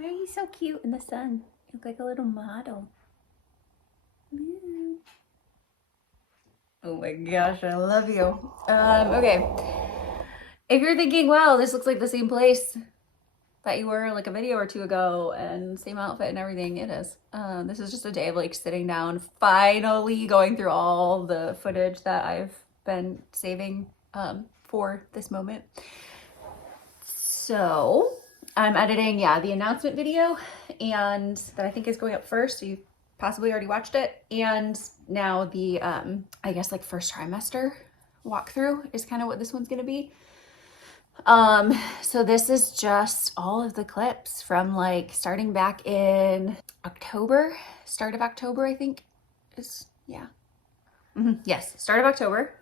Why are you so cute in the sun? You look like a little model. Ooh. Oh my gosh, I love you. Okay. If you're thinking, wow, this looks like the same place that you were like a video or two ago and same outfit and everything, it is. This is just a day of like sitting down, finally going through all the footage that I've been saving for this moment. So I'm editing, the announcement video, and that I think is going up first. So you've possibly already watched it. And now the, I guess like first trimester walkthrough is kind of what this one's going to be. So this is just all of the clips from like starting back in October, start of October, I think is, yeah. Yes, start of October,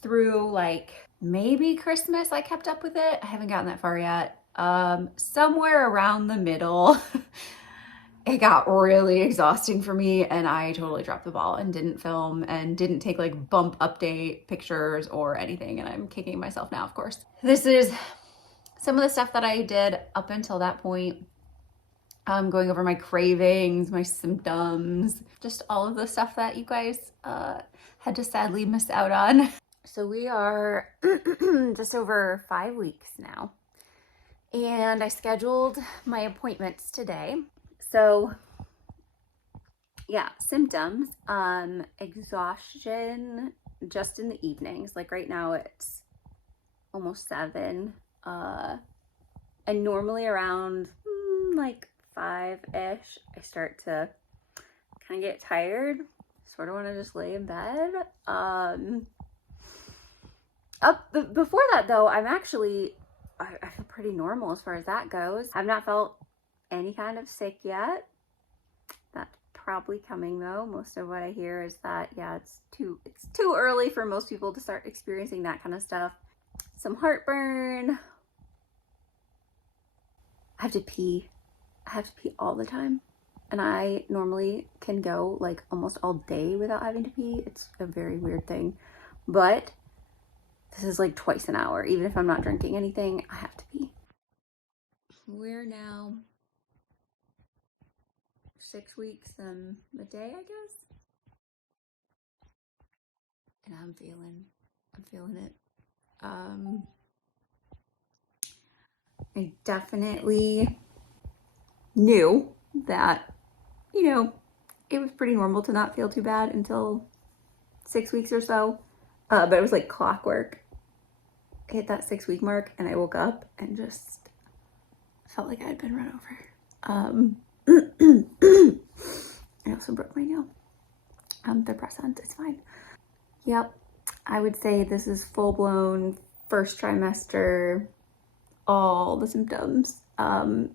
through like maybe Christmas. I kept up with it. I haven't gotten that far yet. Somewhere around the middle, it got really exhausting for me and I totally dropped the ball and didn't film and didn't take like bump update pictures or anything. And I'm kicking myself now, of course. This is some of the stuff that I did up until that point. Going over my cravings, my symptoms, just all of the stuff that you guys had to sadly miss out on. So we are just over 5 weeks now. And I scheduled my appointments today. So yeah, symptoms, exhaustion just in the evenings. Like right now it's almost 7. And normally around like 5-ish, I start to kind of get tired. Sort of want to just lay in bed. Before that though, I feel pretty normal as far as that goes. I've not felt any kind of sick yet. That's probably coming though. Most of what I hear is that, yeah, it's too early for most people to start experiencing that kind of stuff. Some heartburn. I have to pee all the time. And I normally can go like almost all day without having to pee. It's a very weird thing. But this is like twice an hour. Even if I'm not drinking anything, I have to pee. We're now 6 weeks and a day, I guess. And I'm feeling it. I definitely knew that, you know, it was pretty normal to not feel too bad until 6 weeks or so. But it was like clockwork. I hit that 6-week mark and I woke up and just felt like I had been run over. I also broke my nail. They're press-ons, it's fine. Yep, I would say this is full-blown first trimester, all the symptoms.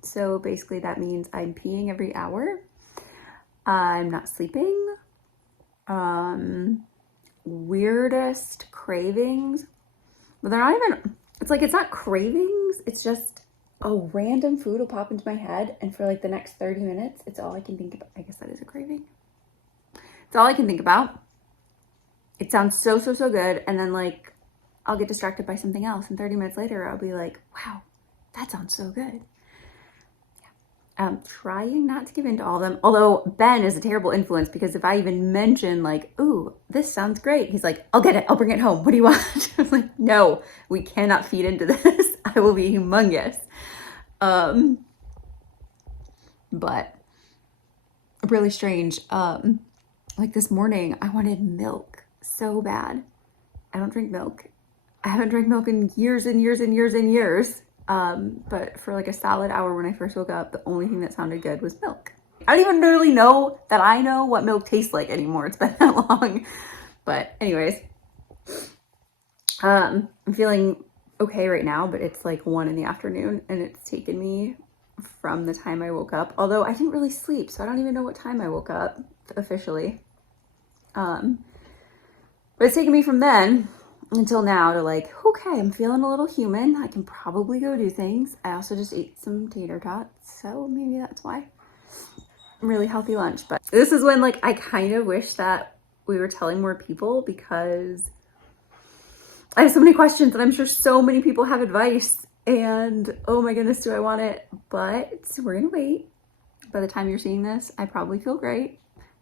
So basically that means I'm peeing every hour. I'm not sleeping. Weirdest cravings, but they're not even, it's not cravings, it's just a random food will pop into my head and for like the next 30 minutes, it's all I can think about. I guess that is a craving. It's all I can think about. It sounds so good. And then like, I'll get distracted by something else. And 30 minutes later, I'll be like, wow, that sounds so good. Trying not to give in to all of them. Although Ben is a terrible influence because if I even mention like, ooh, this sounds great, he's like, I'll get it. I'll bring it home. What do you want? I'm like, no, we cannot feed into this. I will be humongous. But really strange. Like this morning, I wanted milk so bad. I don't drink milk. I haven't drank milk in years and years and years and years. But for like a solid hour when I first woke up, the only thing that sounded good was milk. I don't even really know that I know what milk tastes like anymore. It's been that long. But anyways, I'm feeling okay right now, but it's like 1 in the afternoon and it's taken me from the time I woke up. Although I didn't really sleep, so I don't even know what time I woke up officially. But it's taken me from then until now to like, okay, I'm feeling a little human. I can probably go do things. I also just ate some tater tots, so maybe that's why. Really healthy lunch. But this is when like I kind of wish that we were telling more people, because I have so many questions and I'm sure so many people have advice And oh my goodness, do I want it? But we're gonna wait. By the time you're seeing this, I probably feel great.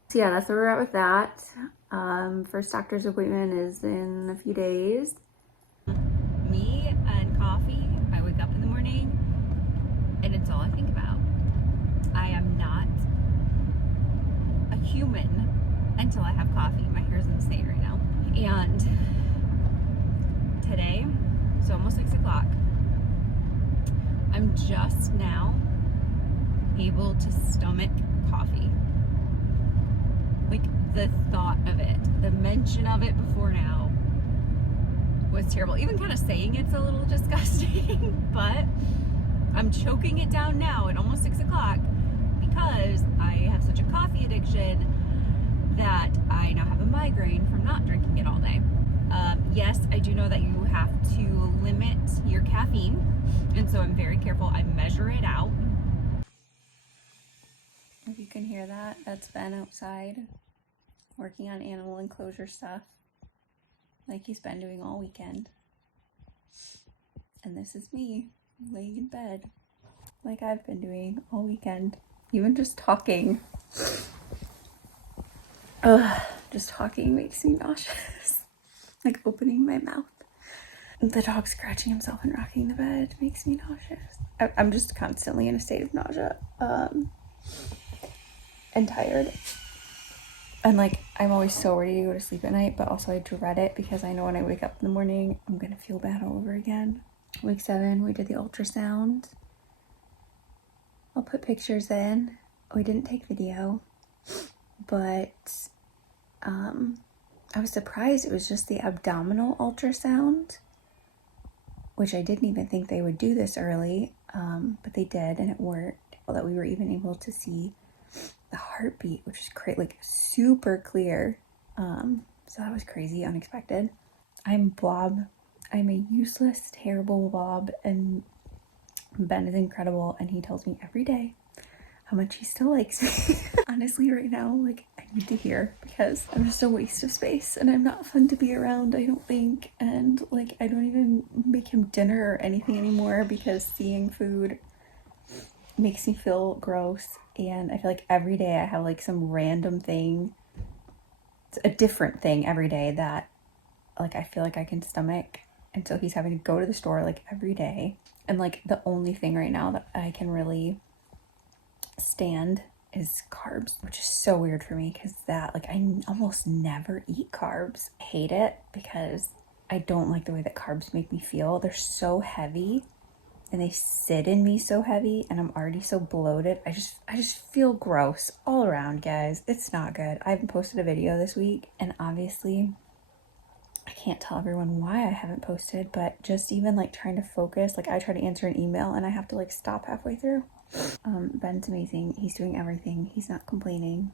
So yeah, that's where we're at with that. First doctor's appointment is in a few days. Me and coffee. I wake up in the morning and it's all I think about. I am not a human until I have coffee. My hair's insane right now. And today, it's almost 6 o'clock. I'm just now able to stomach coffee. Like the thought of it, the mention of it before now was terrible. Even kind of saying it's a little disgusting, but I'm choking it down now at almost 6 o'clock because I have such a coffee addiction that I now have a migraine from not drinking it all day. Yes, I do know that you have to limit your caffeine, and so I'm very careful. I measure it out. If you can hear that, that's Ben outside working on animal enclosure stuff like he's been doing all weekend. And this is me laying in bed like I've been doing all weekend. Even just talking. Just talking makes me nauseous. Like opening my mouth. The dog scratching himself and rocking the bed makes me nauseous. I'm just constantly in a state of nausea and tired. And like, I'm always so ready to go to sleep at night, but also I dread it because I know when I wake up in the morning, I'm gonna feel bad all over again. Week 7, we did the ultrasound. I'll put pictures in. We didn't take video, but I was surprised it was just the abdominal ultrasound, which I didn't even think they would do this early, but they did, and it worked. That we were even able to see the heartbeat, which is great, like super clear. So that was crazy, unexpected. I'm Blob. I'm a useless, terrible blob, and Ben is incredible, and he tells me every day how much he still likes me. Honestly, right now, like, I need to hear because I'm just a waste of space and I'm not fun to be around, I don't think. And like, I don't even make him dinner or anything anymore because seeing food makes me feel gross. And I feel like every day I have like some random thing, it's a different thing every day that like I feel like I can stomach. And so he's having to go to the store like every day. And like the only thing right now that I can really stand is carbs, which is so weird for me because that, like, I almost never eat carbs. I hate it because I don't like the way that carbs make me feel. They're so heavy and they sit in me so heavy, and I'm already so bloated. I just feel gross all around, guys. It's not good. I haven't posted a video this week, and obviously I can't tell everyone why I haven't posted, but just even like trying to focus, like I try to answer an email and I have to like stop halfway through. Ben's amazing. He's doing everything. He's not complaining.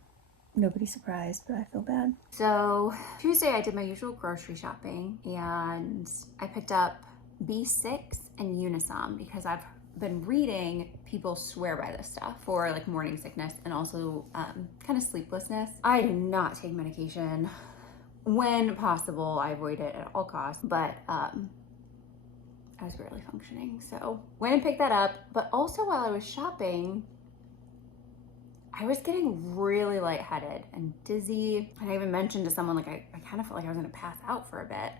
Nobody's surprised, but I feel bad. So Tuesday I did my usual grocery shopping and I picked up B6 and Unisom because I've been reading people swear by this stuff for like morning sickness and also kind of sleeplessness. I do not take medication. When possible, I avoid it at all costs, but I was barely functioning. So went and picked that up, but also while I was shopping, I was getting really lightheaded and dizzy. And I even mentioned to someone, like, I kind of felt like I was gonna pass out for a bit.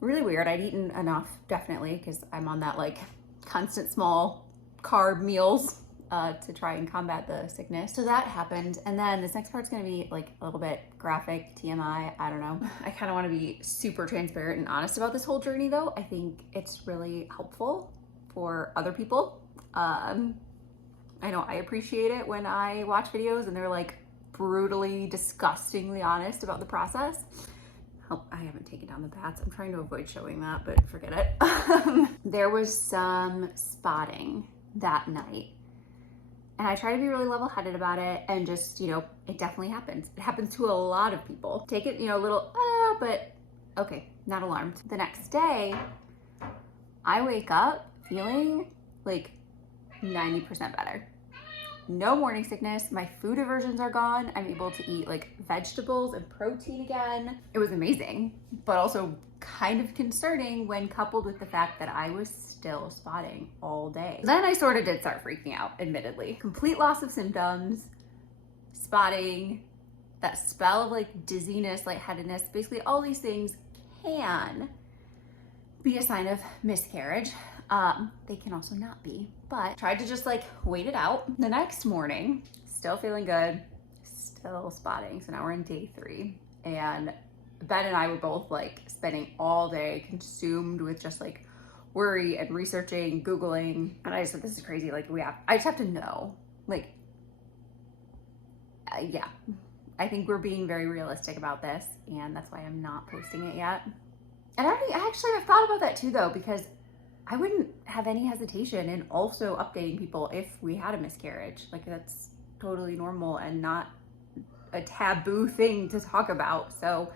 Really weird. I'd eaten enough, definitely, because I'm on that like constant small carb meals to try and combat the sickness. So that happened. And then this next part's gonna be like a little bit graphic, TMI, I don't know. I kind of want to be super transparent and honest about this whole journey though. I think it's really helpful for other people. I know I appreciate it when I watch videos and they're like brutally, disgustingly honest about the process. Oh, I haven't taken down the bats. I'm trying to avoid showing that, but forget it. There was some spotting that night. And I try to be really level-headed about it and just, you know, it definitely happens. It happens to a lot of people. Take it, you know, a little, but okay, not alarmed. The next day, I wake up feeling like 90% better. no morning sickness. My food aversions are gone. I'm able to eat like vegetables and protein again. It was amazing, but also kind of concerning when coupled with the fact that I was still spotting all day. Then I sort of did start freaking out, admittedly. Complete loss of symptoms, spotting, that spell of like dizziness, lightheadedness, basically all these things can be a sign of miscarriage. They can also not be, but tried to just like wait it out. The next morning, still feeling good, still spotting. So now we're in day 3, and Ben and I were both like spending all day consumed with just like worry and researching, Googling. And I just said, this is crazy. Like I just have to know, like, yeah, I think we're being very realistic about this, and that's why I'm not posting it yet. And I actually have thought about that too though, because I wouldn't have any hesitation in also updating people if we had a miscarriage. Like that's totally normal and not a taboo thing to talk about. So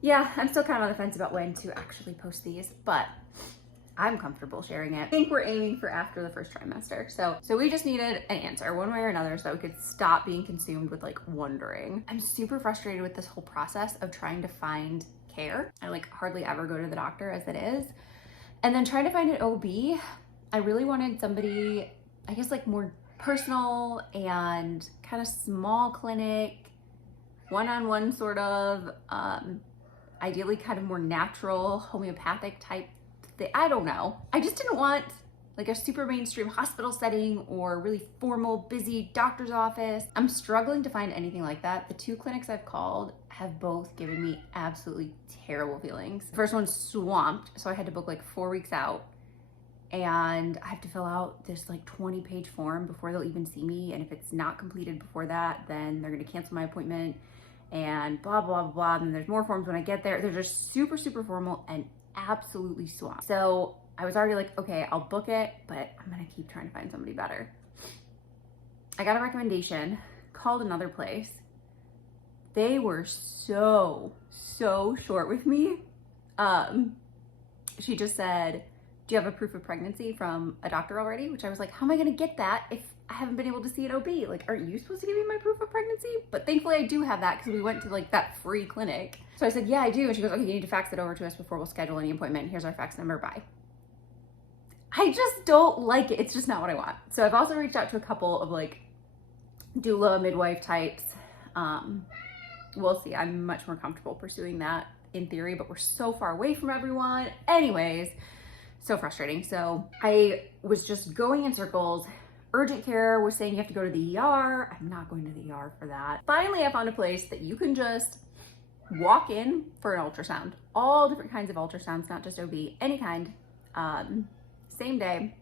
yeah, I'm still kind of on the fence about when to actually post these, but I'm comfortable sharing it. I think we're aiming for after the first trimester. So we just needed an answer one way or another so that we could stop being consumed with like wondering. I'm super frustrated with this whole process of trying to find care. I like hardly ever go to the doctor as it is. And then trying to find an OB, I really wanted somebody, I guess like more personal and kind of small clinic, one-on-one sort of, ideally kind of more natural, homeopathic type thing. I don't know. I just didn't want like a super mainstream hospital setting or really formal, busy doctor's office. I'm struggling to find anything like that. The 2 clinics I've called have both given me absolutely terrible feelings. The first one's swamped, so I had to book like 4 weeks out, and I have to fill out this like 20-page form before they'll even see me, and if it's not completed before that, then they're gonna cancel my appointment and blah, blah, blah. And there's more forms when I get there. They're just super, super formal and absolutely swamped. So I was already like, okay, I'll book it, but I'm gonna keep trying to find somebody better. I got a recommendation, called another place. They were so short with me. She just said, do you have a proof of pregnancy from a doctor already? Which I was like, how am I gonna get that if I haven't been able to see an OB? Like, aren't you supposed to give me my proof of pregnancy? But thankfully I do have that because we went to like that free clinic. So I said, yeah, I do. And she goes, okay, you need to fax it over to us before we'll schedule any appointment. Here's our fax number, bye. I just don't like it. It's just not what I want. So I've also reached out to a couple of like doula, midwife types. We'll see. I'm much more comfortable pursuing that in theory, but we're so far away from everyone. Anyways, so frustrating. So I was just going in circles. Urgent care was saying you have to go to the ER. I'm not going to the ER for that. Finally, I found a place that you can just walk in for an ultrasound. All different kinds of ultrasounds, not just OB, any kind. Same day,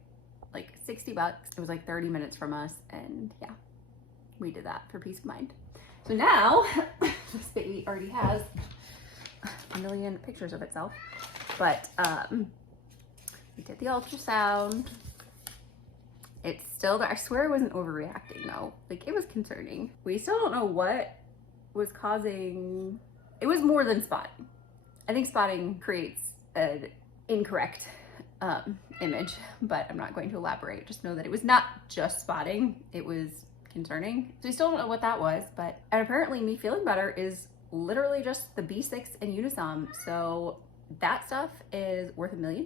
like $60. It was like 30 minutes from us, and yeah, we did that for peace of mind. So now, this baby already has a million pictures of itself, but we did the ultrasound. It's still there. I swear I wasn't overreacting though. Like, it was concerning. We still don't know what was causing, it was more than spotting. I think spotting creates an incorrect image, but I'm not going to elaborate. Just know that it was not just spotting, it was concerning. So we still don't know what that was, but and apparently me feeling better is literally just the B6 and Unisom. So that stuff is worth $1 million.